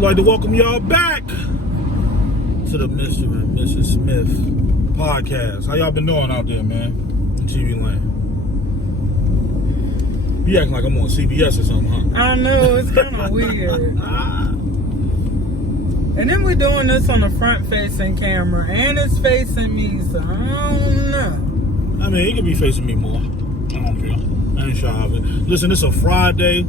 We'd like to welcome y'all back to the Mr. and Mrs. Smith podcast. How y'all been doing out there, man? In TV land. You acting like I'm on CBS or something, huh? I know, it's kind of weird. And then we're doing this on a front-facing camera, and it's facing me, so I don't know. I mean, it could be facing me more. I don't care. I ain't shy of it. Listen, it's a Friday.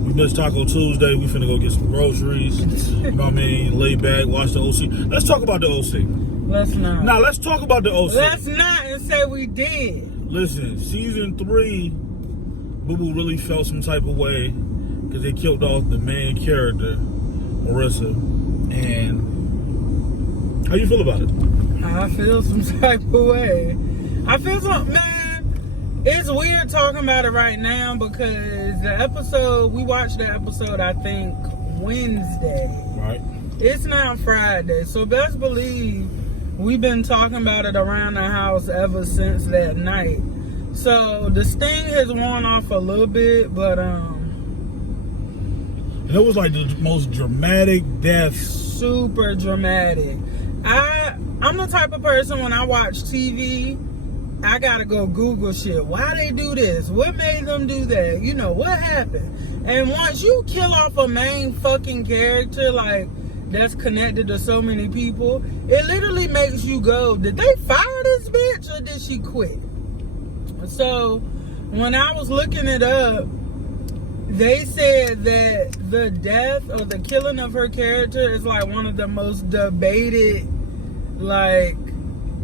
We missed Taco Tuesday. We finna go get some groceries. You know what I mean? Lay back, watch the OC. Let's talk about the OC. Let's not. Now, let's talk about the OC. Let's not and say we did. Listen, season 3, Boo Boo really felt some type of way because they killed off the main character, Marissa. And how you feel about it? I feel some type of way. I feel some, man, it's weird talking about it right now because the episode, we watched the episode, I think, Wednesday. Right. It's now Friday, so best believe we've been talking about it around the house ever since that night. So the sting has worn off a little bit, but and it was like the most dramatic death. Super dramatic. I'm the type of person when I watch TV, I gotta go Google shit. Why they do this? What made them do that? You know, what happened? And once you kill off a main fucking character like that's connected to so many people, it literally makes you go, did they fire this bitch or did she quit? So when I was looking it up, they said that the death or the killing of her character is like one of the most debated, like,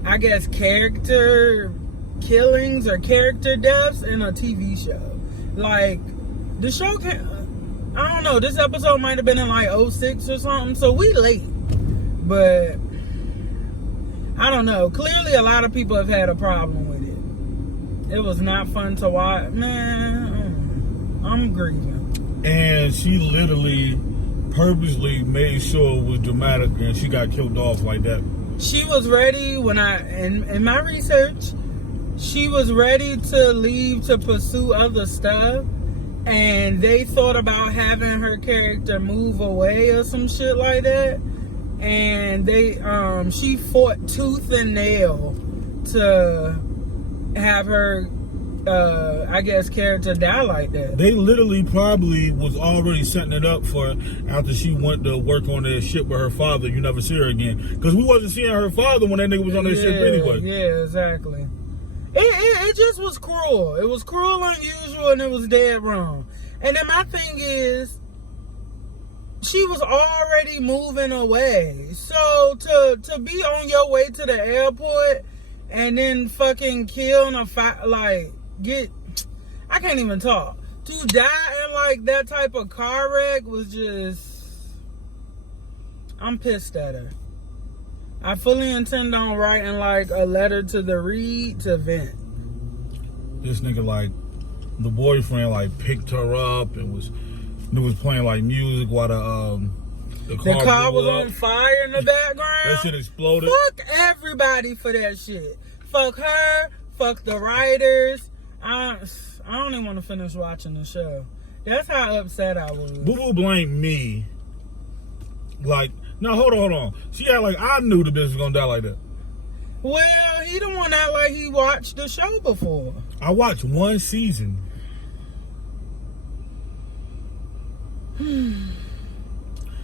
I guess, character killings or character deaths in a TV show. Like, the show can, I don't know, this episode might have been in like 06 or something, so we late. But I don't know. Clearly a lot of people have had a problem with it. It was not fun to watch. Man, I'm grieving. And she literally purposely made sure it was dramatic and she got killed off like that. She was ready when in my research, she was ready to leave to pursue other stuff. And they thought about having her character move away or some shit like that. And she fought tooth and nail to have her, I guess, character die like that. They literally probably was already setting it up for after she went to work on that ship with her father. You never see her again. Because we wasn't seeing her father when that nigga was on that ship anyway. Yeah, exactly. It just was cruel. It was cruel, unusual, and it was dead wrong. And then my thing is, she was already moving away. So to be on your way to the airport and then fucking kill I can't even talk. To die in like that type of car wreck was just, I'm pissed at her. I fully intend on writing like a letter to the Reed to vent. This nigga, like, the boyfriend like picked her up and was playing like music while the car was on fire in the background. That shit exploded. Fuck everybody for that shit. Fuck her. Fuck the writers. I don't even want to finish watching the show. That's how upset I was. Boo Boo blamed me. Like, no, hold on. She had like I knew the bitch was gonna die like that. Well, he don't want to act like he watched the show before. I watched one season.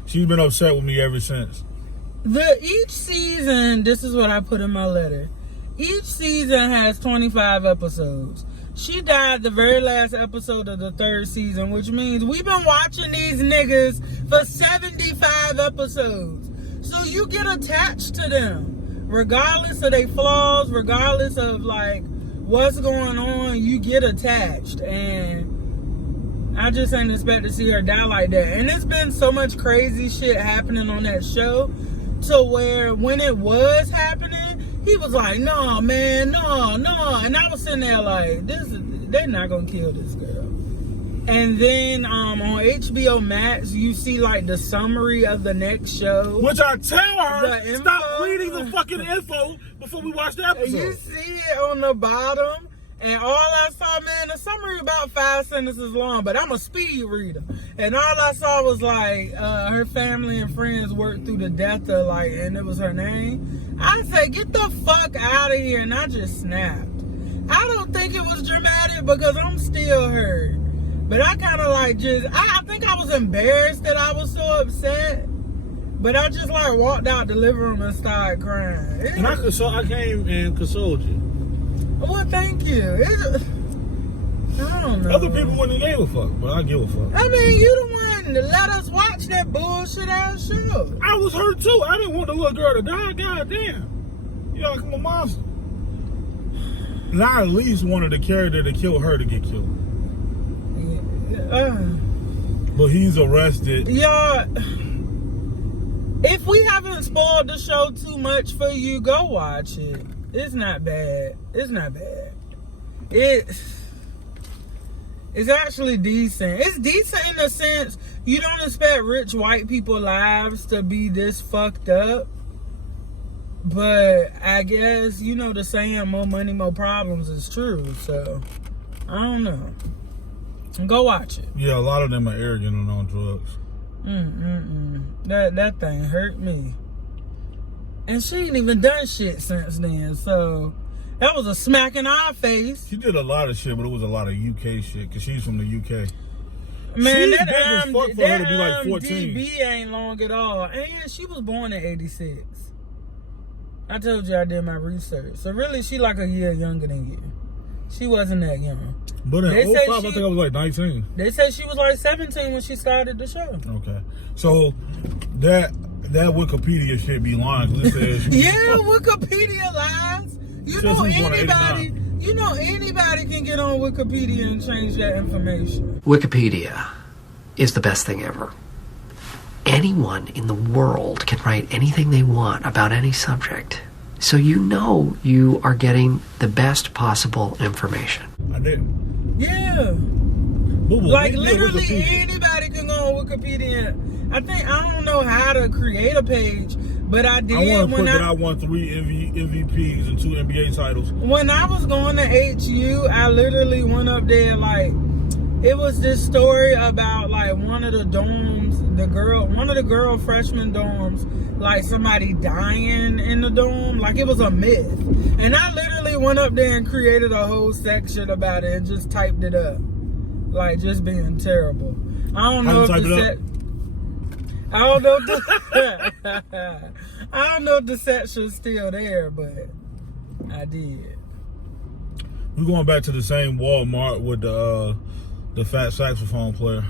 She's been upset with me ever since. Each season, this is what I put in my letter. Each season has 25 episodes. She died the very last episode of the 3rd season, which means we've been watching these niggas for 75 episodes. So you get attached to them. Regardless of their flaws, regardless of like what's going on, you get attached. And I just ain't expect to see her die like that. And it's been so much crazy shit happening on that show to where when it was happening, he was like, no, man, no. And I was sitting there like, they're not going to kill this girl. And then on HBO Max, you see like the summary of the next show. Which I tell her, stop reading the fucking info before we watch the episode. You see it on the bottom. And all I saw, man, the summary about 5 sentences long, but I'm a speed reader. And all I saw was like her family and friends worked through the death of and it was her name. I said, get the fuck out of here, and I just snapped. I don't think it was dramatic because I'm still hurt. But I kind of I think I was embarrassed that I was so upset. But I just walked out the living room and started crying. And I came and consoled you. Well, thank you. I don't know. Other people wouldn't give a fuck, but I give a fuck. I mean, you the one that let us watch that bullshit ass show. I was hurt too. I didn't want the little girl to die. God damn. You know, I'm a monster. And I at least wanted the character to kill her to get killed. But he's arrested. Yeah. If we haven't spoiled the show too much for you, go watch it. It's not bad. It's not bad. It's actually decent. It's decent in the sense you don't expect rich white people lives to be this fucked up. But I guess, the saying, more money, more problems is true. So, I don't know. Go watch it. Yeah, a lot of them are arrogant and on drugs. That thing hurt me. And she ain't even done shit since then. So, that was a smack in our face. She did a lot of shit, but it was a lot of UK shit, because she's from the UK. Man, she's that big as fuck for her to be like 14. IamJaeNikole ain't long at all. And yeah, she was born in 86. I told you I did my research. So really, she like a year younger than you. She wasn't that young. But in 05, I think I was like 19. They said she was like 17 when she started the show. Okay. So, that Wikipedia shit be lying. It says yeah, Wikipedia lies. Anybody can get on Wikipedia and change that information. Wikipedia is the best thing ever. Anyone in the world can write anything they want about any subject. So you are getting the best possible information. I did. Yeah. Literally anybody can go on Wikipedia. I don't know how to create a page, but I did. I want to put that I won 3 MVPs and 2 NBA titles. When I was going to HU, I literally went up there it was this story about one of the dorms, one of the girl freshman dorms, somebody dying in the dorm. It was a myth. And I literally went up there and created a whole section about it and just typed it up. Just being terrible. I don't know if the section's still there, but I did. We're going back to the same Walmart with the fat saxophone player.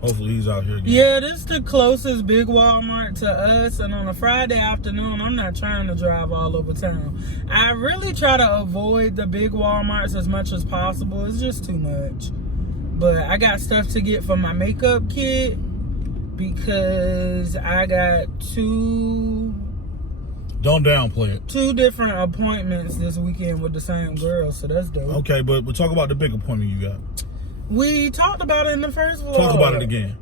Hopefully he's out here again. Yeah, this is the closest big Walmart to us, and on a Friday afternoon, I'm not trying to drive all over town. I really try to avoid the big Walmarts as much as possible. It's just too much. But I got stuff to get for my makeup kit because I got 2... Don't downplay it. 2 different appointments this weekend with the same girl, so that's dope. Okay, but we'll talk about the big appointment you got. We talked about it in the first vlog. Talk about it again.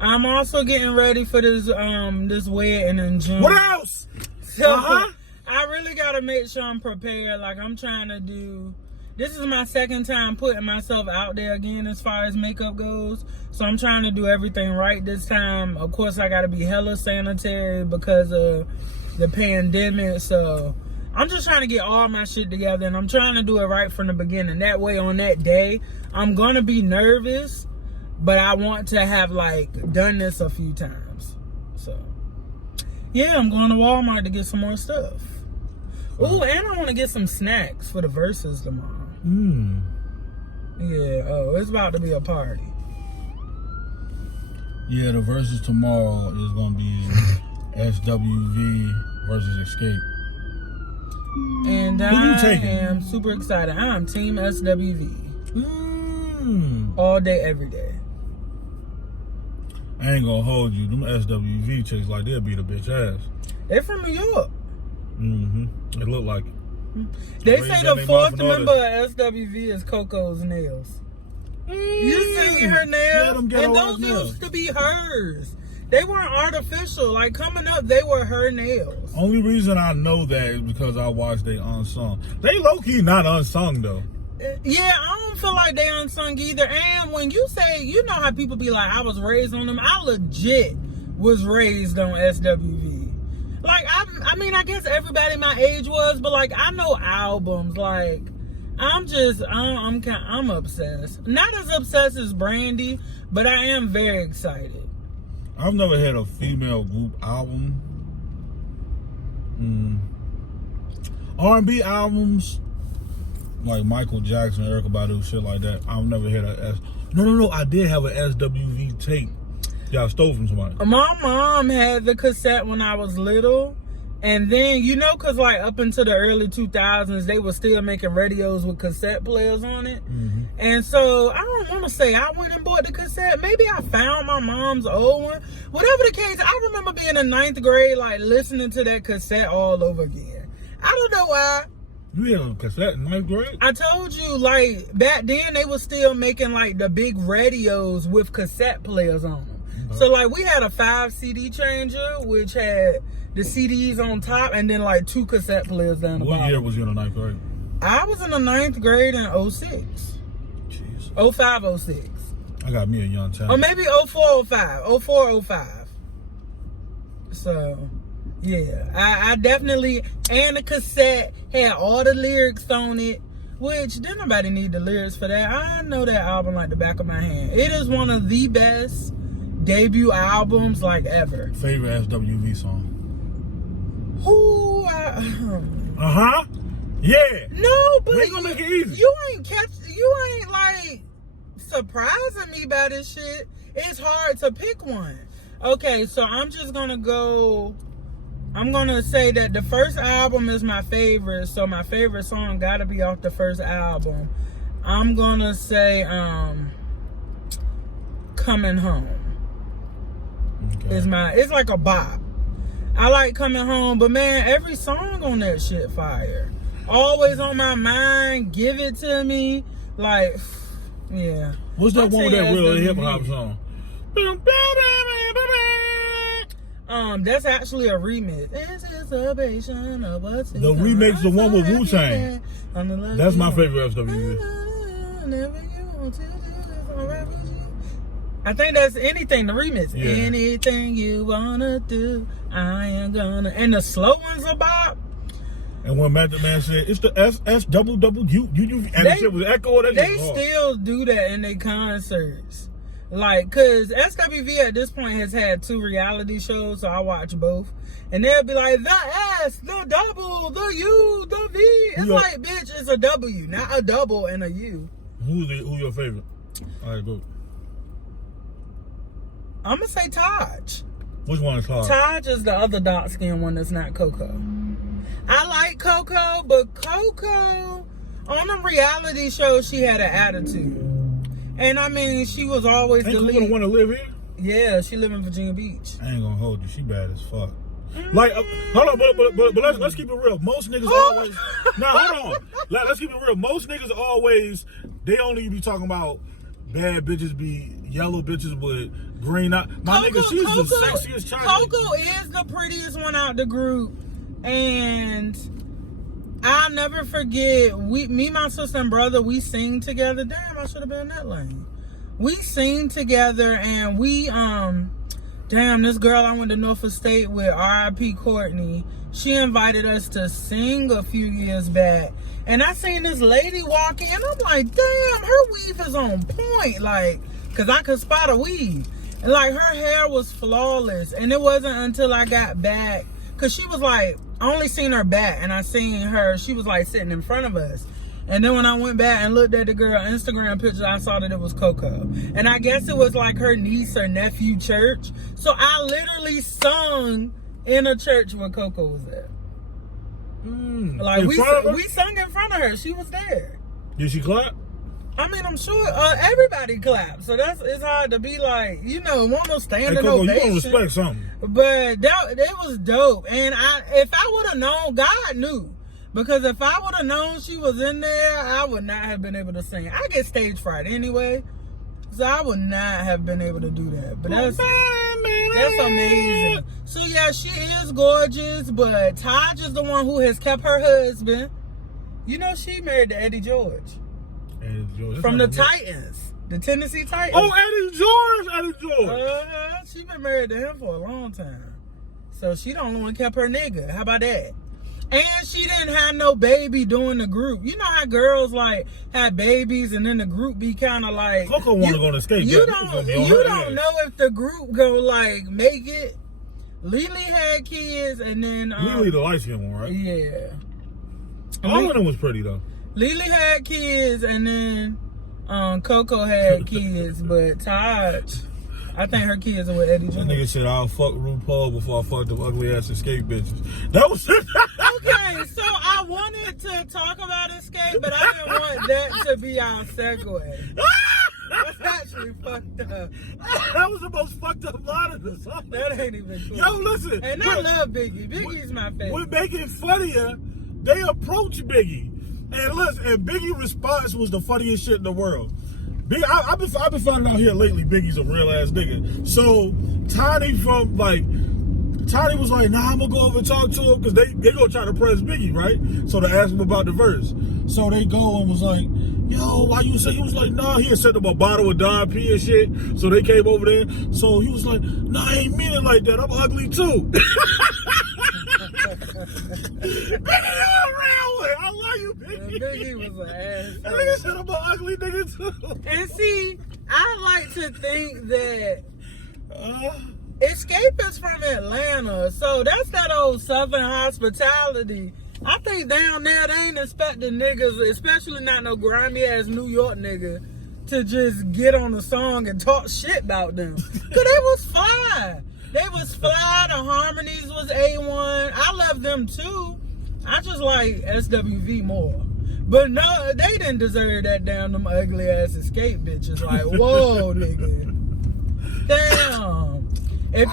I'm also getting ready for this wedding in June. What else? So I really gotta make sure I'm prepared. I'm trying to do. This is my second time putting myself out there again as far as makeup goes. So I'm trying to do everything right this time. Of course, I gotta be hella sanitary because of the pandemic. So I'm just trying to get all my shit together, and I'm trying to do it right from the beginning. That way, on that day, I'm gonna be nervous, but I want to have done this a few times. So yeah, I'm going to Walmart to get some more stuff. Oh, and I want to get some snacks for the Verzuz tomorrow. Yeah, it's about to be a party. Yeah, the Verzuz tomorrow is gonna be SWV versus Xscape. And I am super excited. I'm Team SWV. All day, every day. I ain't gonna hold you. Them SWV chicks they'll beat a bitch ass. They're from New York. They look like it. They say the 4th member of SWV is Coco's nails. You see her nails? And those used to be hers. They weren't artificial. Coming up, they were her nails. Only reason I know that is because I watched they unsung. They low-key not unsung, though. Yeah, I don't feel like they unsung either. And when you say, you know how people be like, I was raised on them, I legit was raised on SWV. Like, I mean, I guess everybody my age was, but like, I know albums. Like, I'm obsessed. Not as obsessed as Brandy, but I am very excited. I've never had a female group album. R&B albums, like Michael Jackson, Erykah Badu, shit like that. I've never had No, I did have an SWV tape. Y'all stole from somebody. My mom had the cassette when I was little. And then, you know, because like up into the early 2000s, they were still making radios with cassette players on it. Mm-hmm. And so I don't want to say I went and bought the cassette. Maybe I found my mom's old one. Whatever the case, I remember being in 9th grade, like listening to that cassette all over again. I don't know why. You had a cassette in 9th grade? I told you, like, back then they were still making like the big radios with cassette players on them. Okay. So like we had a 5 CD changer, which had the CDs on top, and then like 2 cassette players down the bottom. What year was you in the 9th grade? I was in the 9th grade in 06. Jeez. 05, 06. I got me a young time. Or maybe 04, 05. 04, 05. So, yeah. I definitely, and the cassette had all the lyrics on it, which didn't nobody need the lyrics for that. I know that album like the back of my hand. It is one of the best debut albums like ever. Favorite SWV song? Who? Yeah. No, but we gonna make it easy. You ain't like surprising me by this shit. It's hard to pick one. Okay, so I'm just gonna go. I'm gonna say that the first album is my favorite, so my favorite song gotta be off the first album. I'm gonna say Coming Home. Okay. It's like a bop. I like Coming Home, but man, every song on that shit fire. Always on my mind, Give It To Me. Like, yeah. What's that one with that real hip hop song? That's actually a remix. Anticipation of what's the remix, the one with Wu-Tang. That's my favorite SWV. I think that's Anything, the remix. Yeah. Anything you wanna do, I am gonna. And the slow ones are bop. And when Method Man said, it's the SSWW, and the shit was echo. They still do that in their concerts. Like, cause SWV at this point has had 2 reality shows, so I watch both. And they'll be like, the S, the double, the U, the V. It's like, bitch, it's a W, not a double and a U. Who your favorite? All right, go. I'm gonna say Taj. Which one is Taj? Taj is the other dark skin one that's not Coco. I like Coco, but Coco, on the reality show, she had an attitude. And I mean, she was always the lead. Ain't Coco the one to live here? Yeah, she live in Virginia Beach. I ain't gonna hold you. She bad as fuck. Like, hold on, but let's keep it real. Most niggas always. Nah, hold on. Let's keep it real. Most niggas always, they only be talking about bad bitches be yellow bitches with green eye. My nigga, she's the sexiest child. Coco is the prettiest one out the group. And I'll never forget, me, my sister, and brother, we sing together. Damn, I should have been in that lane. We sing together, and we, damn, this girl I went to Norfolk State with, R.I.P. Courtney, she invited us to sing a few years back. And I seen this lady walk in, I'm like, damn, her weave is on point, like, because I could spot a weave. And, like, her hair was flawless. And it wasn't until I got back, because she was like, I only seen her back, and I seen her, she was like sitting in front of us. And then when I went back and looked at the girl Instagram picture, I saw that it was Coco. And I guess it was like her niece or nephew church. So I literally sung in a church where Coco was there. Like we sung in front of her. She was there. Did she clap? I mean, I'm sure everybody clapped. So it's hard to be like, you know, want to stand in ovation. You gonna respect something. But it was dope. And if I would have known, God knew. Because if I would have known she was in there, I would not have been able to sing. I get stage fright anyway. So I would not have been able to do that. But that's amazing. So yeah, she is gorgeous. But Taj is the one who has kept her husband. You know, she married to Eddie George. Eddie George. From the Titans. The Tennessee Titans. Oh, Eddie George. She been married to him for a long time. So she the only one kept her nigga. How about that? And she didn't have no baby doing the group. You know how girls like have babies and then the group be kind of like. Coco want to go to Xscape. You don't know if the group go like make it. Lily had kids and then. Lily the light skinned one, right? Yeah. All of them was pretty though. Lily had kids and then Coco had kids, but Todd. I think her kids are with Eddie George. That nigga said, I'll fuck RuPaul before I fuck them ugly ass Xscape bitches. That was it. Okay, so I wanted to talk about Xscape, but I didn't want that to be our segue. That's actually fucked up. That was the most fucked up line of the song. That ain't even cool. Yo, listen. And I love Biggie. Biggie's my favorite. We're making it funnier. They approach Biggie. And listen, and Biggie's response was the funniest shit in the world. I've been finding out here lately Biggie's a real ass nigga. So Tiny was like, nah, I'm gonna go over and talk to him because they gonna try to press Biggie, right? So they asked him about the verse. So they go and was like, yo, why you say? He was like, nah, he had sent them a bottle of Don P and shit. So they came over there. So he was like, nah, I ain't mean it like that. I'm ugly too. Biggie, you're a real one. I love you, Biggie. Biggie was an ass. That nigga said I'm an ugly nigga too. And see, I like to think that Xscape is from Atlanta, so that's that old Southern hospitality. I think down there they ain't expecting niggas, especially not no grimy ass New York nigga, to just get on the song and talk shit about them. Cause they was fly. They was fly. The harmonies was A1. I love them too. I just like SWV more. But no, they didn't deserve that damn them ugly ass Xscape bitches. Like, whoa, nigga. Damn. If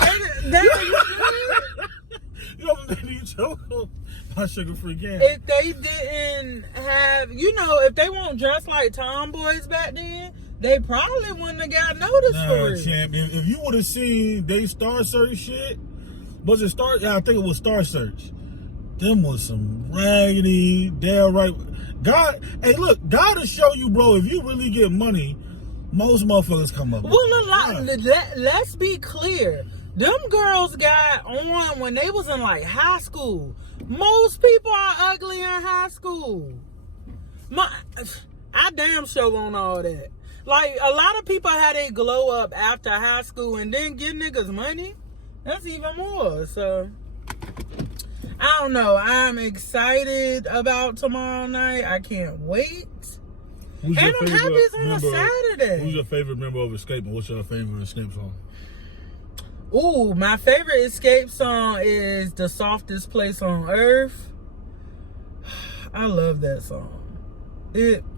you know what you choke my sugar-free can. If they didn't have, if they won't dress like tomboys back then, they probably wouldn't have got noticed for it. Champ, if you would have seen they Star Search shit, was it Star? Yeah, I think it was Star Search. Them was some raggedy, damn right. God, hey, look, God will show you, bro. If you really get money, most motherfuckers come up. Well, let's be clear. Them girls got on when they was in like high school. Most people are ugly in high school. I damn sure on all that. Like, a lot of people had a glow up after high school and then get niggas money. That's even more. So, I don't know. I'm excited about tomorrow night. I can't wait. And I'm happy it's on a Saturday. Who's your favorite member of Xscape and what's your favorite Xscape song? Ooh, my favorite Xscape song is The Softest Place on Earth. I love that song.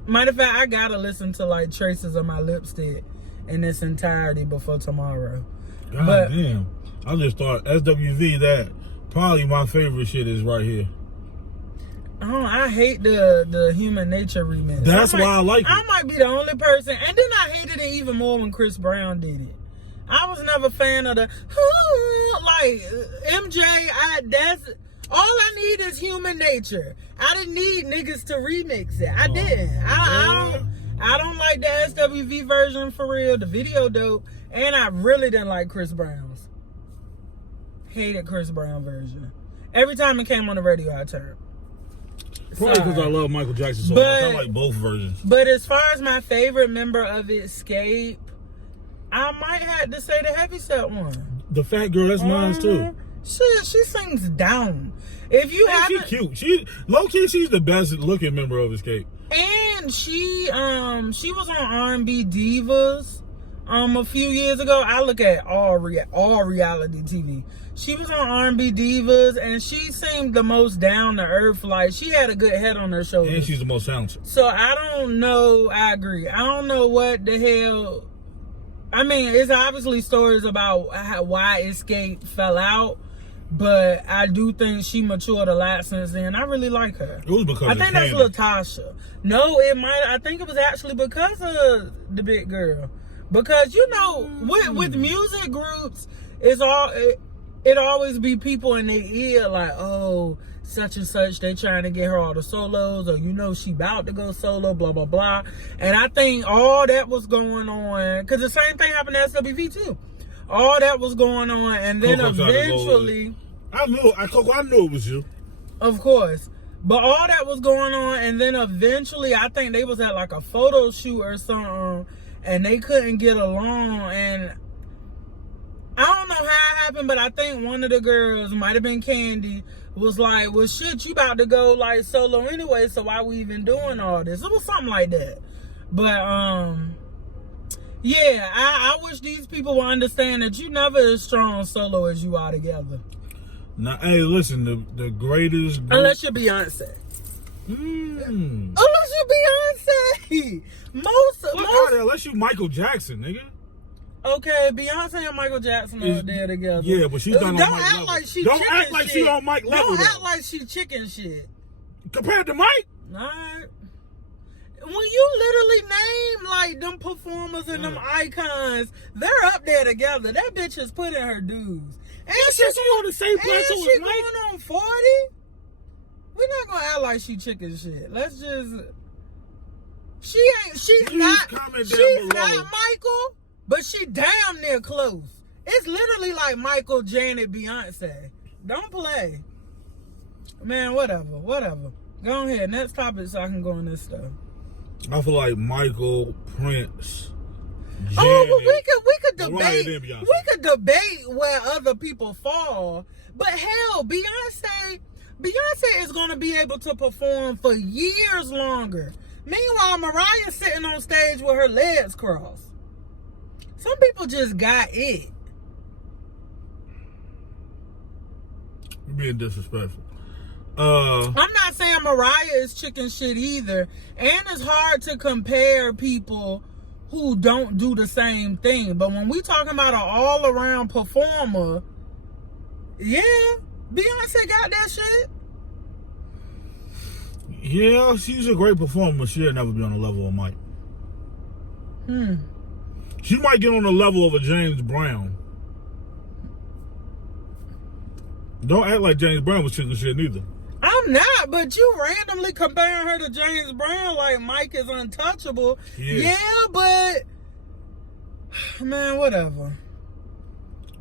Matter of fact, I gotta listen to like Traces of My Lipstick in its entirety before tomorrow. God damn. I just thought SWV, that probably my favorite shit is right here. Oh, I hate the Human Nature remix. That's why I like it. I might be the only person. And then I hated it even more when Chris Brown did it. I was never a fan of the like MJ. That's all I need is Human Nature. I didn't need niggas to remix it. I didn't. I don't like the SWV version for real. The video dope, and I really didn't like Chris Brown's. Hated Chris Brown version. Every time it came on the radio, I turned. Probably because I love Michael Jackson so much. I like both versions. But as far as my favorite member of Xscape, I might have to say the Heavyset one. The fat girl, that's mine too. She sings down. If you haven't, she's cute. She low key, she's the best looking member of Xscape. And she was on R&B Divas a few years ago. I look at all reality TV. She was on R&B Divas, and she seemed the most down to earth. Like, she had a good head on her shoulders. And she's the most talented. So I don't know. I agree. I don't know what the hell. I mean, it's obviously stories about why Xscape fell out, but I do think she matured a lot since then. I really like her. It was because I think that's Latasha. No, it might. I think it was actually because of the big girl. Because with music groups, it always be people in their ear like, oh, such and such, they trying to get her all the solos, or she about to go solo, blah, blah, blah. And I think all that was going on, because the same thing happened to SWV too. All that was going on, and then eventually... I knew it was you. Of course. But all that was going on, and then eventually, I think they was at like a photo shoot or something, and they couldn't get along, and I don't know how it happened, but I think one of the girls, might have been Candy, was like, well, shit, you about to go like solo anyway, so why we even doing all this? It was something like that. But, yeah, I wish these people would understand that you never as strong solo as you are together. Now, hey, listen, the greatest... Unless you're Beyonce. Unless you're Beyonce. Unless you Michael Jackson, nigga. Okay, Beyonce and Michael Jackson are there together. Yeah, but she's not on Mike level. Don't act like she on Mike level. Don't act like she chicken shit. Compared to Mike? Alright. When you literally name like them performers and them icons, they're up there together. That bitch is putting her dues. And she on the same plateau as Mike. She going on 40? We're not gonna act like she chicken shit. Let's just... She's not Michael, but she damn near close. It's literally like Michael, Janet, Beyonce. Don't play. Man, whatever. Go ahead, next topic so I can go on this stuff. I feel like Michael, Prince, Janet, we could debate. We could debate where other people fall. But hell, Beyonce is gonna be able to perform for years longer. Meanwhile, Mariah's sitting on stage with her legs crossed. Some people just got it. You're being disrespectful. I'm not saying Mariah is chicken shit either. And it's hard to compare people who don't do the same thing. But when we talking about an all-around performer, yeah, Beyonce got that shit. Yeah, she's a great performer. She'll never be on the level of Mike. She might get on the level of a James Brown. Don't act like James Brown was chicken shit neither. I'm not, but you randomly comparing her to James Brown like Mike is untouchable. Yeah, but man, whatever.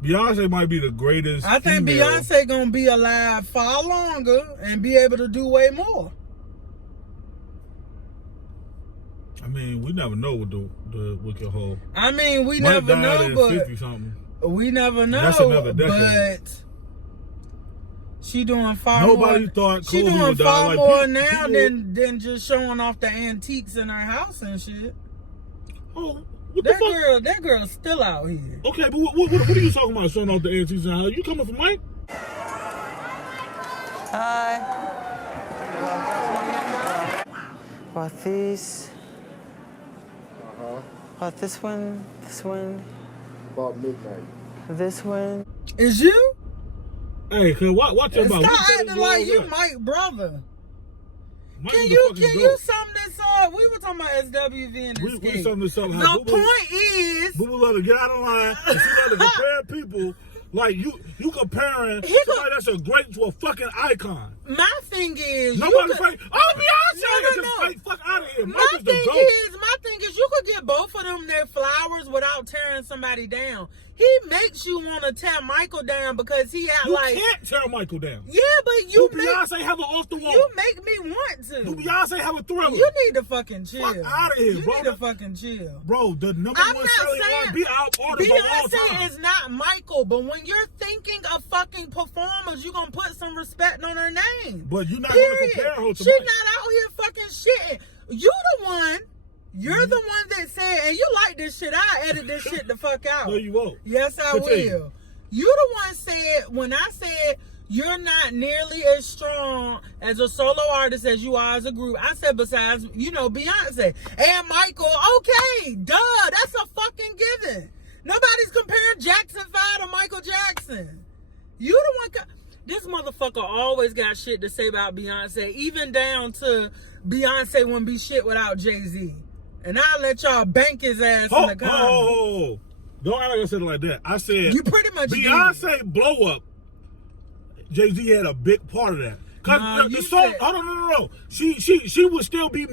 Beyonce might be the greatest. I think Beyonce gonna be alive far longer and be able to do way more. I mean, we never know with your whole. I mean, we never know, but 50-something. We never know. That's another decade. But she doing far Nobody more. Thought she Kobe doing far like more now than just showing off the antiques in her house and shit. Oh, what the fuck? That girl's still out here. Okay, but what are you talking about showing off the antiques in her house? You coming from Mike? Hi. About these. About this one. About midnight. This one. Is you? Hey, cause watch your mouth. Stop acting like you Mike brother. Can you sum this up? We were talking about SWV and Xscape. We sum this up. The point is, Boo let her get out of line. And she let her compare people like you comparing somebody that's a great to a fucking icon. My thing is, nobody say, oh, Beyonce. No. Fuck out of here. My thing is, you could get both of them their flowers without tearing somebody down. He makes you want to tear Michael down because he act like... You can't tear Michael down. Yeah, but you Do Beyonce have an off the wall? You make me want to. Do Beyonce have a Thriller? You need to fucking chill. Fuck out of here, bro. You need to fucking chill. Bro, the number one selling R&B artist of all time. Beyonce is not Michael, but when you're thinking of fucking performers, you're going to put some respect on her name. But you're not going to compare her to She's Mike. not out here fucking shitting. You're the one that said, and you like this shit, I'll edit this shit the fuck out. No, you won't. Yes, I will. You the one said, when I said you're not nearly as strong as a solo artist as you are as a group, I said besides, Beyonce and Michael, okay, duh, that's a fucking given. Nobody's comparing Jackson 5 to Michael Jackson. You the one, this motherfucker always got shit to say about Beyonce, even down to Beyonce wouldn't be shit without Jay-Z. And I'll let y'all bank his ass in the comments. Don't act like I said it like that. I said you pretty much Beyonce blow up. Jay-Z had a big part of that. Cause Nah, the you song, said- hold on, no. She would still be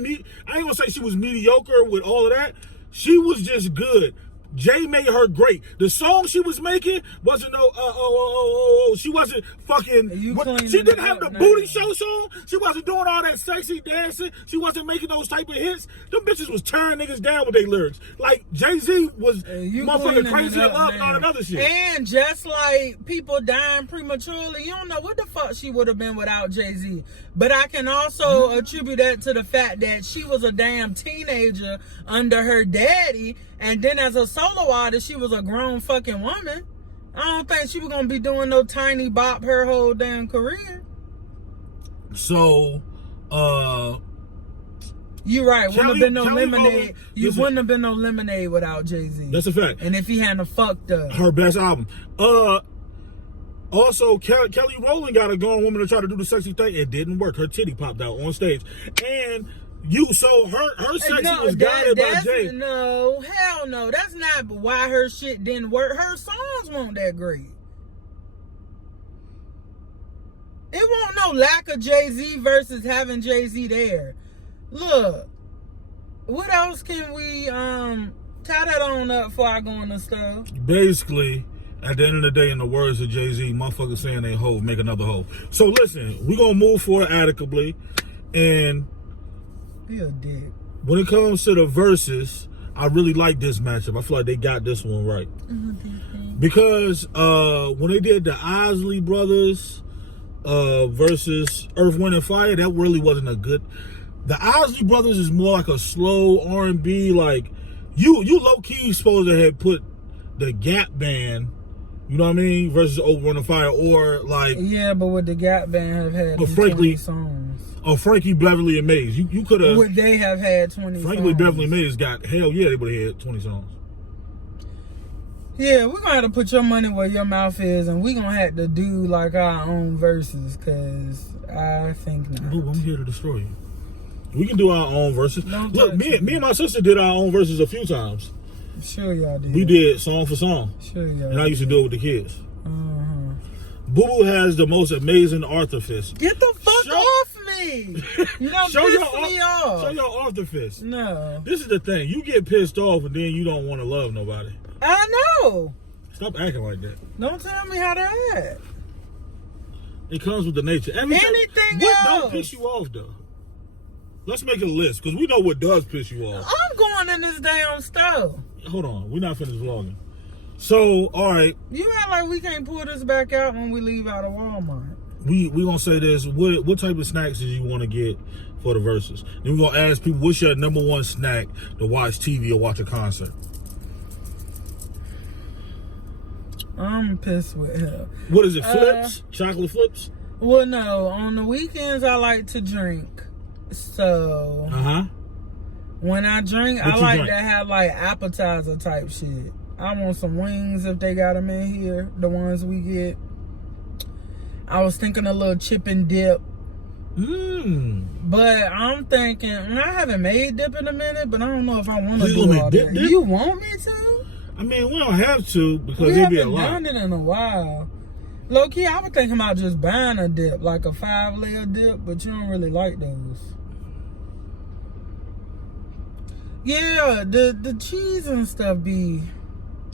I ain't gonna say she was mediocre with all of that. She was just good. Jay made her great. The song she was making wasn't no she wasn't fucking. You She didn't cleaning have it the up booty now. show song. She wasn't doing all that sexy dancing. She wasn't making those type of hits. Them bitches was tearing niggas down with their lyrics. Like Jay-Z was You motherfucking cleaning crazy it in up love and all now. that other shit. And just like people dying prematurely, you don't know what the fuck she would have been without Jay-Z. But I can also attribute that to the fact that she was a damn teenager under her daddy, and then as a solo artist, she was a grown fucking woman. I don't think she was gonna be doing no tiny bop her whole damn career. So, You're right. Wouldn't have been no Kelly lemonade. Rowland- You listen. wouldn't have been no lemonade without Jay-Z. That's a fact. And if he hadn't have fucked up. Her best album. Also, Kelly Rowland got a grown woman to try to do the sexy thing. It didn't work. Her titty popped out on stage. And her sexy was guided by Jay. No, hell no. That's not why her shit didn't work. Her songs weren't that great. It won't no lack of Jay-Z versus having Jay-Z there. Look, what else can we tie that on up before I go in the stove? Basically, at the end of the day, in the words of Jay-Z, motherfuckers saying they hoe, make another hoe. So listen, we gonna move forward adequately, and Be a dick. when it comes to the verses, I really like this matchup. I feel like they got this one right. Because when they did the Isley Brothers versus Earth, Wind, and Fire, that really wasn't a good. The Isley Brothers is more like a slow R&B. Like you low key supposed to have put the Gap Band, you know what I mean, versus Earth, Wind, and Fire, or like Yeah, but would the Gap Band have had But 20 frankly- songs? or Frankie Beverly and Maze. You could have. Would they have had 20 Frankie songs? Beverly and Maze got hell yeah, they would have had 20 songs. Yeah, we're gonna have to put your money where your mouth is, and we're gonna have to do like our own verses, cause I think not. Ooh, I'm here to destroy you. We can do our own verses. Don't Look, touch me me. and my sister did our own verses a few times. Sure y'all did. We did song for song, Sure y'all and I used to do it with the kids. Uh-huh. Boo Boo has the most amazing artifice. Get the fuck Show- off me! You don't Show piss your me show off. your artifice. No. This is the thing. You get pissed off and then you don't want to love nobody. I know. Stop acting like that. Don't tell me how to act. It comes with the nature. Everything. Anything What else? don't piss you off though? Let's make a list because we know what does piss you off. I'm going in this damn stove. Hold on, we're not finished vlogging. So, all right, You act like we can't pull this back out when we leave out of Walmart. we gonna say this. What type of snacks do you want to get for the verses? Then we're gonna ask people, what's your number one snack to watch TV or watch a concert? I'm pissed with her. What is it? Flips? Chocolate flips? Well, no. On the weekends, I like to drink. So Uh-huh. when I drink, What I you like drink? to have like appetizer type shit. I want some wings if they got them in here, the ones we get. I was thinking a little chip and dip, Mmm. but I'm thinking I haven't made dip in a minute, but I don't know if I want to You do gonna make all dip that. dip? You want me to? I mean, we don't have to because We it'd be a haven't lot. done it in a while. Low key, I was thinking about just buying a dip, like a 5-layer dip, but you don't really like those. Yeah, the cheese and stuff be,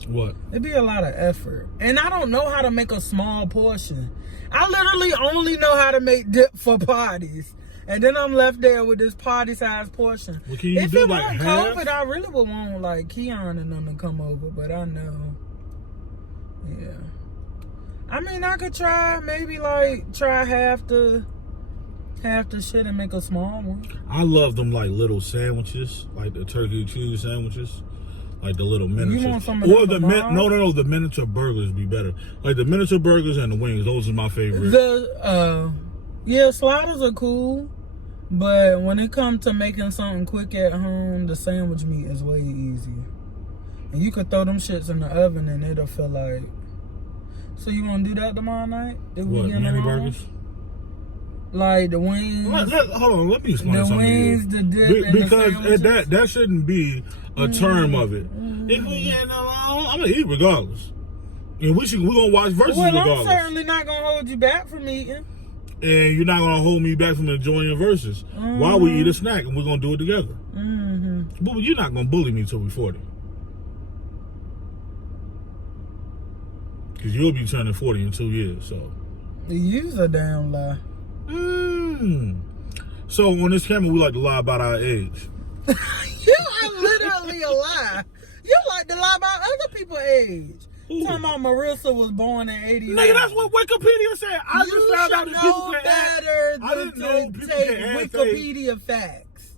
What? it be a lot of effort. And I don't know how to make a small portion. I literally only know how to make dip for parties. And then I'm left there with this party-sized portion. Well, can you If do it like wasn't half? COVID, I really would want like Keon and them to come over, but I know. Yeah. I mean, I could try maybe like try half the shit and make a small one. I love them like little sandwiches, like the turkey cheese sandwiches, like the little miniature. want some of or them the tomorrow? no, the miniature burgers be better. Like the miniature burgers and the wings, those are my favorite. Yeah, sliders are cool, but when it comes to making something quick at home, the sandwich meat is way easier. And you could throw them shits in the oven and it'll feel like. So you gonna do that tomorrow night? If we What, get mini along? burgers? Like the wings, Hold on, let me explain the something wings, to the you. dip, and the Because sandwiches. that shouldn't be a term of it. If we getting along, I'm gonna eat regardless. And we're gonna watch Versus Well, I'm regardless. certainly not gonna hold you back from eating. And you're not gonna hold me back from enjoying Verzuz. While we eat a snack, and we're gonna do it together. But you're not gonna bully me till we're 40. Because you'll be turning 40 in 2 years, so. You's a damn lie. So on this camera, we like to lie about our age. You are literally a lie. You like to lie about other people's age. Ooh. Talking about Marissa was born in 89. Nigga, that's what Wikipedia said. I just found out that people can add. better I didn't know than people to take can add Wikipedia facts.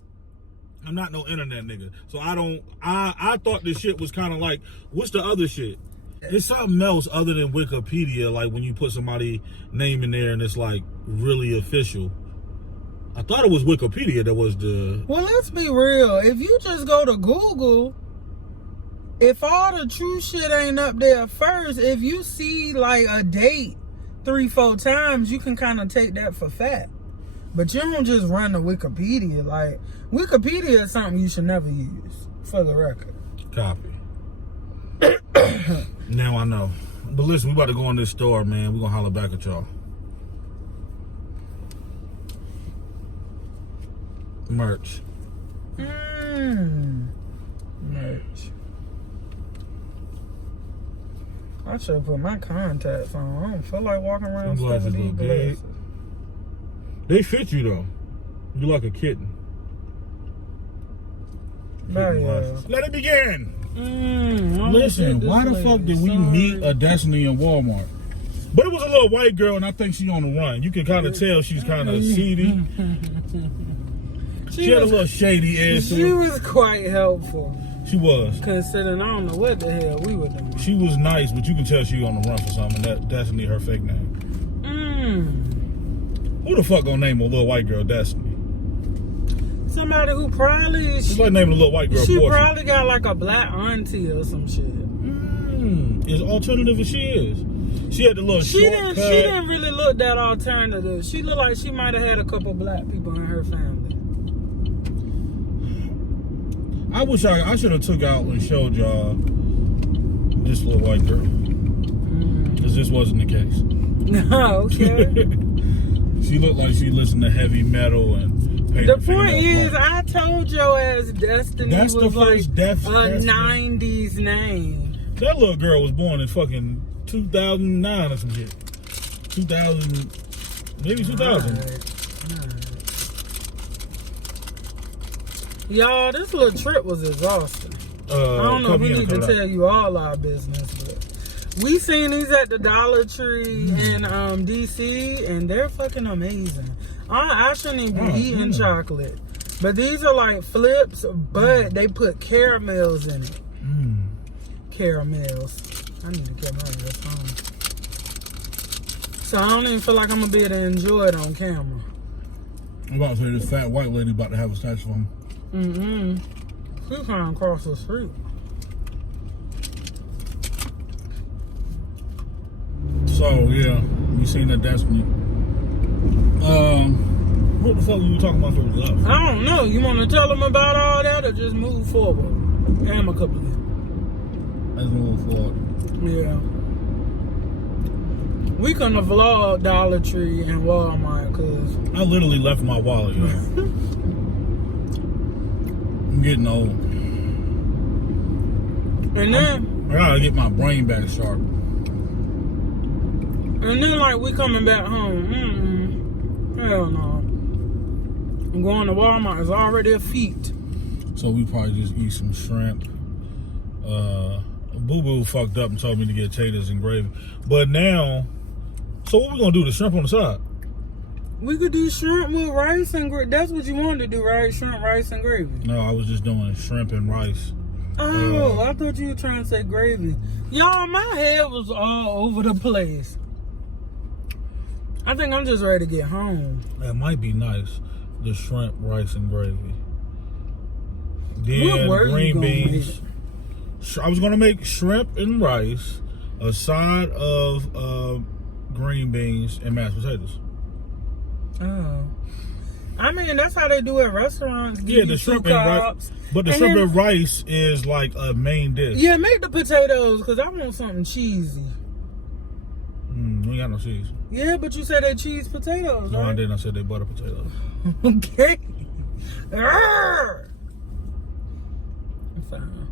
I'm not no internet nigga. So I thought this shit was kind of like, what's the other shit? It's something else other than Wikipedia, like when you put somebody's name in there and it's like really official. I thought it was Wikipedia that was the... Well, let's be real. If you just go to Google, if all the true shit ain't up there first, if you see like a date 3-4 times, you can kind of take that for fact. But you don't just run to Wikipedia. Like, Wikipedia is something you should never use, for the record. Copy. Now I know. But listen, we about to go in this store, man. We're gonna holler back at y'all. Merch. Merch. I should put my contacts on. I don't feel like walking around Them glasses with these look big. glasses. They fit you though. You like a kitten. Kitten glasses. Let it begin. Listen, why the fuck did we meet a Destiny in Walmart? But it was a little white girl, and I think she's on the run. You can kind of tell she's kind of seedy. She had a little shady ass. She was quite helpful. She was. Considering I don't know what the hell we were doing. She was nice, but you can tell she on the run for something. That's Destiny, her fake name. Who the fuck gonna name a little white girl Destiny? Somebody who probably... It's like naming a little white girl She Portia. probably got like a black auntie or some shit. As alternative as she is. She had the little short cut. She didn't really look that alternative. She looked like she might have had a couple black people in her family. I wish I should have took out and showed y'all this little white girl. Because this wasn't the case. Okay. She looked like she listened to heavy metal and the point is, I told your ass Destiny That's was the first like Destiny. 90s name. That little girl was born in fucking 2009 or some shit. 2000, maybe 2000. Y'all, this little trip was exhausting. I don't know if we need to tell you all our business, but we seen these at the Dollar Tree in DC, and they're fucking amazing. I shouldn't even be eating chocolate, but these are like flips, but they put caramels in it. Caramels. I need to get my ass home. So I don't even feel like I'm gonna be able to enjoy it on camera. I'm about to say this fat white lady about to have a snatch for him. She's trying to cross the street. So yeah, you seen that Destiny. What the fuck were you talking about for love? I don't know. You want to tell them about all that or just move forward amicably? Let's move forward. Yeah. We couldn't have vlogged Dollar Tree and Walmart because I literally left my wallet, yo. I'm getting old. And then I gotta get my brain back sharp. And then like we coming back home. Hell no. I'm going to Walmart. It's already a feat. So we probably just eat some shrimp. Boo Boo fucked up and told me to get taters and gravy. But now, so what we gonna do? The shrimp on the side? We could do shrimp with rice and gravy. That's what you wanted to do, right? Shrimp, rice, and gravy. No, I was just doing shrimp and rice. Oh, I thought you were trying to say gravy. Y'all, my head was all over the place. I think I'm just ready to get home. That might be nice. The shrimp, rice, and gravy. Then What were you green gonna beans. I was gonna make shrimp and rice, a side of green beans and mashed potatoes. Oh. I mean, that's how they do at restaurants. Yeah, the shrimp and rice. But the shrimp and rice is like a main dish. Yeah, make the potatoes because I want something cheesy. We ain't got no cheese. Yeah, but you said they cheese potatoes, No, right? I didn't. I said they butter potatoes. Okay. Arrgh. Fine.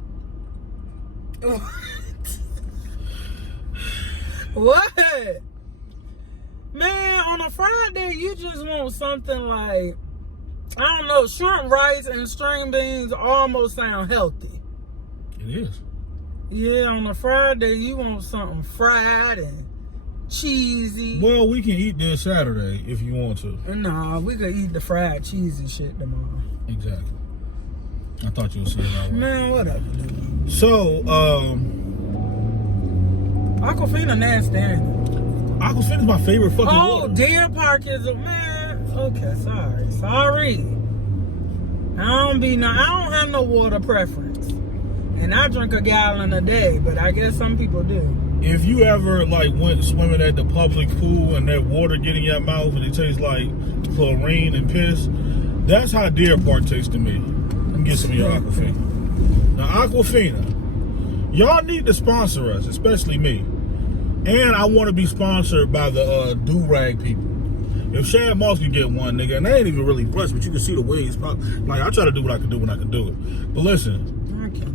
What? Man, on a Friday, you just want something like, I don't know, shrimp, rice, and string beans almost sound healthy. It is. Yeah, on a Friday, you want something fried and cheesy. Well, we can eat this Saturday if you want to. Nah, we could eat the fried cheesy shit tomorrow. Exactly. I thought you were saying that way. Man, whatever, dude. So, Aquafina nasty, ain't it? Aquafina is my favorite fucking Oh, water. Deer Park is a man. Okay, sorry. I don't have no water preference, and I drink a gallon a day. But I guess some people do. If you ever like went swimming at the public pool and that water get in your mouth and it tastes like chlorine and piss, that's how Deer Park tastes to me. Let me get some of your Aquafina. Now, Aquafina, y'all need to sponsor us, especially me. And I want to be sponsored by the do-rag people. If Shad Moss can get one, nigga, and they ain't even really brushed, but you can see the waves pop. Like, I try to do what I can do when I can do it. But listen. I cannot.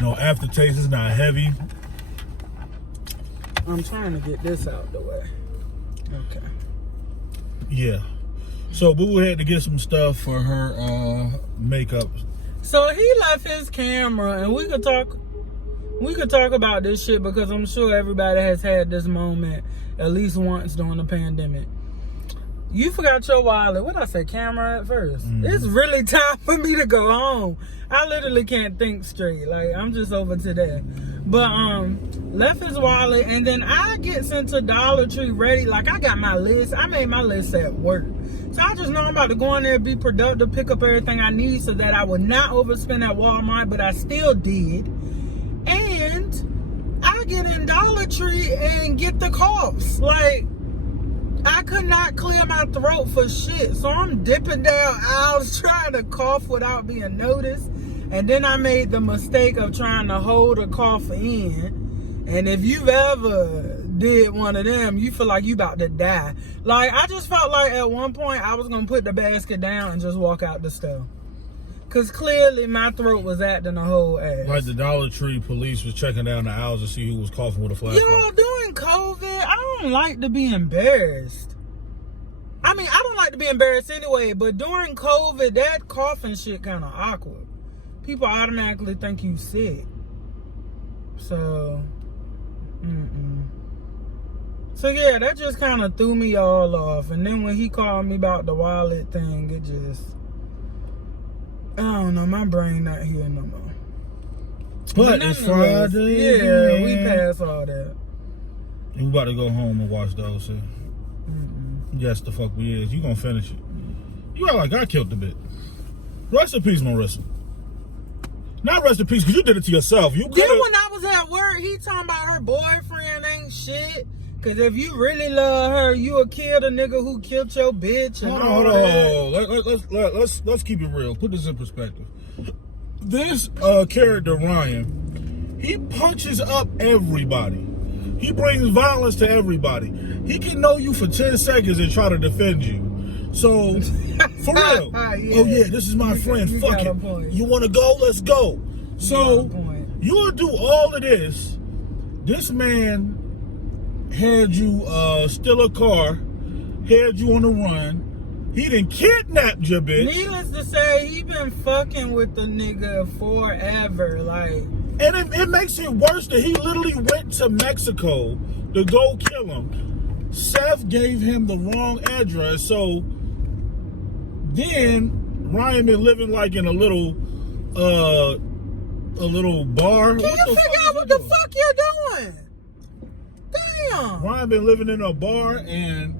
No, aftertaste is not heavy. I'm trying to get this out the way. Okay. Yeah. So Boo had to get some stuff for her makeup. So he left his camera, and we could talk about this shit because I'm sure everybody has had this moment at least once during the pandemic. You forgot your wallet. What did I say? Camera at first. It's really time for me to go home. I literally can't think straight. Like, I'm just over today. But left his wallet, and then I get sent to Dollar Tree ready. Like, I got my list. I made my list at work. So I just know I'm about to go in there, be productive, pick up everything I need so that I would not overspend at Walmart, but I still did. And I get in Dollar Tree and get the coughs. Like, I could not clear my throat for shit. So I'm dipping down aisles trying to cough without being noticed. And then I made the mistake of trying to hold a cough in. And if you've ever did one of them, you feel like you about to die. Like, I just felt like at one point I was going to put the basket down and just walk out the store. Because clearly my throat was acting a whole ass. Like the Dollar Tree police was checking down the aisles to see who was coughing with a flashlight. Yo, during COVID, I don't like to be embarrassed. I mean, I don't like to be embarrassed anyway, but during COVID, that coughing shit kind of awkward. People automatically think you sick. So, So yeah, that just kind of threw me all off. And then when he called me about the wallet thing, it just, I don't know, my brain not here no more. But it's Friday. Yeah, we passed all that. We about to go home and watch those shit. Yes, the fuck we is. You gonna finish it. You act like I killed the bit. Rest in peace, Marissa. Not rest in peace, because you did it to yourself. You Then could've... when I was at work, he talking about her boyfriend ain't shit. Because if you really love her, you would kill the nigga who killed your bitch. And Hold on. Let's keep it real. Put this in perspective. This character, Ryan, he punches up everybody. He brings violence to everybody. He can know you for 10 seconds and try to defend you. So, for real. Oh yeah, this is my friend. Fuck it. You want to go? Let's go. So, you want to do all of this. This man had you steal a car, had you on the run. He done kidnapped your bitch. Needless to say, he been fucking with the nigga forever. Like, and it makes it worse that he literally went to Mexico to go kill him. Seth gave him the wrong address, so then Ryan been living like in a little bar. Can you figure out what the fuck you're doing? Damn. Ryan been living in a bar and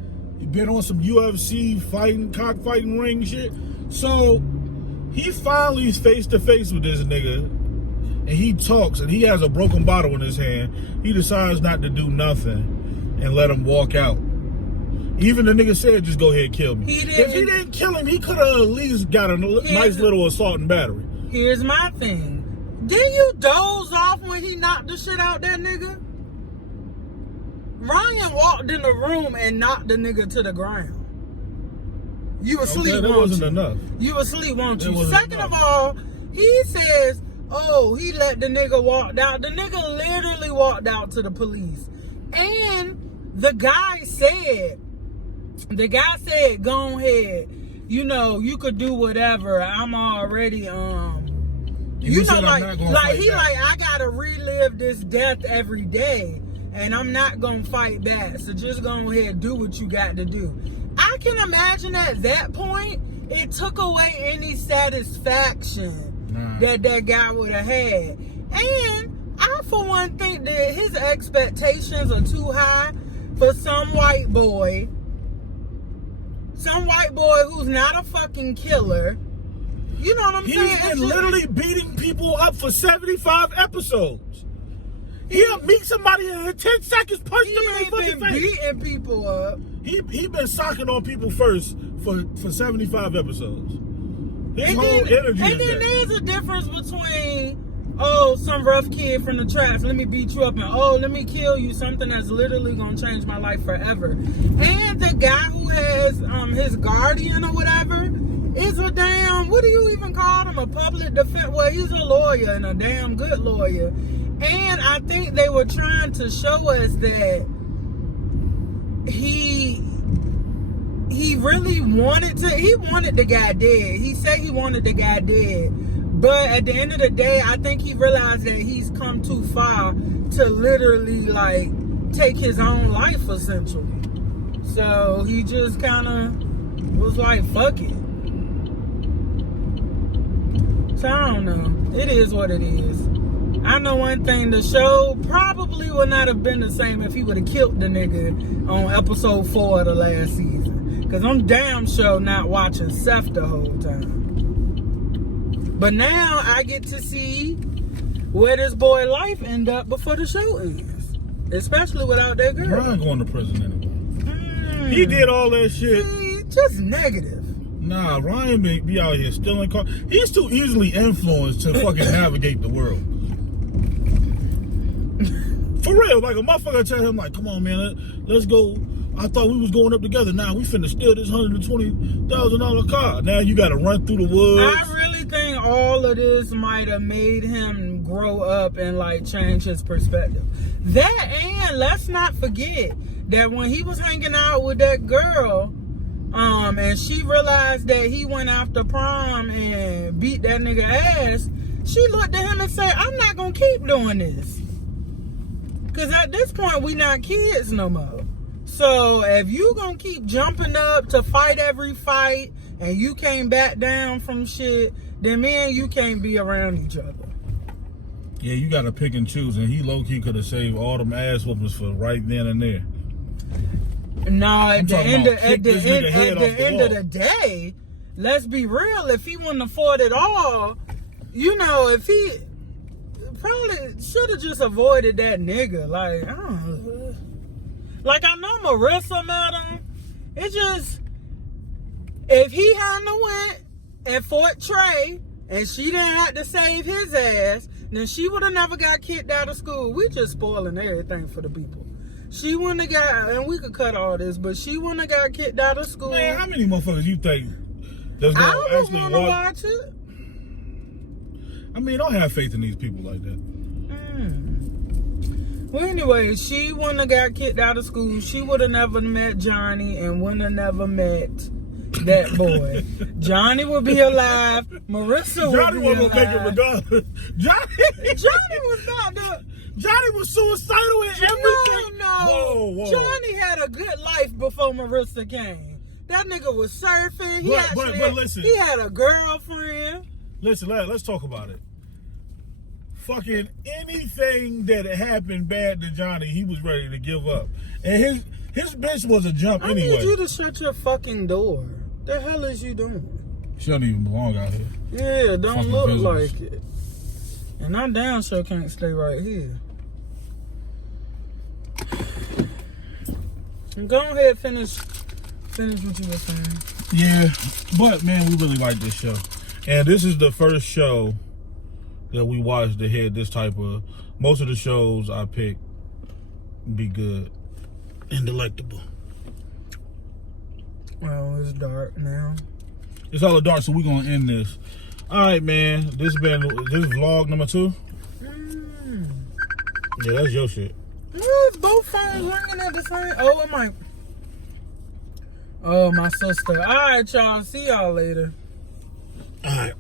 been on some UFC fighting, cockfighting ring shit. So he finally is face to face with this nigga, and he talks, and he has a broken bottle in his hand. He decides not to do nothing and let him walk out. Even the nigga said, just go ahead and kill me. If he didn't kill him, he could have at least got a nice little assault and battery. Here's my thing. Didn't you doze off when he knocked the shit out that nigga? Ryan walked in the room and knocked the nigga to the ground. You asleep, that won't wasn't you? enough. You asleep, won't That you? wasn't Second enough. of all, he says, oh, he let the nigga walk out. The nigga literally walked out to the police. And the guy said, go ahead. You know, you could do whatever. I'm already, you know, I gotta relive this death every day. And I'm not gonna fight back. So just go ahead and do what you got to do. I can imagine at that point, it took away any satisfaction that guy would have had. And I, for one, think that his expectations are too high for some white boy who's not a fucking killer. You know what I'm saying? He's been literally beating people up for 75 episodes. He'll meet somebody in 10 seconds, punch them in the fucking face. Beating people up. He been socking on people first for 75 episodes. His And whole energy then is that. there's a difference between, oh, some rough kid from the traps, let me beat you up, and oh, let me kill you, something that's literally gonna change my life forever. And the guy who has his guardian or whatever is a damn, what do you even call him? A public defense? Well, he's a lawyer and a damn good lawyer. And I think they were trying to show us that he really wanted the guy dead. He said he wanted the guy dead. But at the end of the day, I think he realized that he's come too far to literally, like, take his own life, essentially. So he just kind of was like, fuck it. So I don't know. It is what it is. I know one thing, the show probably would not have been the same if he would have killed the nigga on episode 4 of the last season. Because I'm damn sure not watching Seth the whole time. But now I get to see where this boy life end up before the show ends. Especially without that girl. Brian going to prison anyway. He did all that shit. See, just negative. Nah, Ryan be out here stealing cars. He's too easily influenced to fucking navigate the world. For real, like a motherfucker tell him, like, come on, man, let's go. I thought we was going up together. Now we finna steal this $120,000 car. Now you gotta run through the woods. I really think all of this might have made him grow up and, like, change his perspective. That, and let's not forget that when he was hanging out with that girl, and she realized that he went after prom and beat that nigga ass, she looked at him and said, I'm not gonna keep doing this. Because at this point, we not kids no more. So if you gonna keep jumping up to fight every fight and you can't back down from shit, then me and you can't be around each other. Yeah, you gotta pick and choose, and he low-key could have saved all them ass whoopings for right then and there. No, at the end of the the day, let's be real, if he wouldn't afford it all, you know, if he probably should have just avoided that nigga. Like, I don't know. Like, I know Marissa met him. It just, if he hadn't went and fought Trey and she didn't have to save his ass, then she would have never got kicked out of school. We just spoiling everything for the people. She wouldn't have got, and we could cut all this, but she wouldn't have got kicked out of school. Man, how many motherfuckers you think that's I gonna would actually want to watch it. I mean, don't have faith in these people like that. Well, anyway, she wouldn't have got kicked out of school. She would have never met Johnny and wouldn't have never met that boy. Johnny would be alive. Marissa would be alive. Johnny wasn't gonna make it regardless. Johnny was not the... Johnny was suicidal and everything. No. Whoa. Johnny had a good life before Marissa came. That nigga was surfing. But listen. He had a girlfriend. Listen, let's talk about it. Fucking anything that happened bad to Johnny, he was ready to give up. And his bitch was a jump anyway. I need you to shut your fucking door. The hell is you doing? She don't even belong out here. Yeah, don't Fucking look business. like it. And I damn sure can't stay right here. Go ahead, finish what you were saying. Yeah, but man, we really like this show. And this is the first show that we watch that had this type of. Most of the shows I pick be good and delectable. Well, it's dark now. It's all dark, so we're gonna end this. All right, man. This vlog number 2. Yeah, that's your shit. It's both phones ringing at the same. Oh, it might. Oh, my sister. All right, y'all. See y'all later. All right.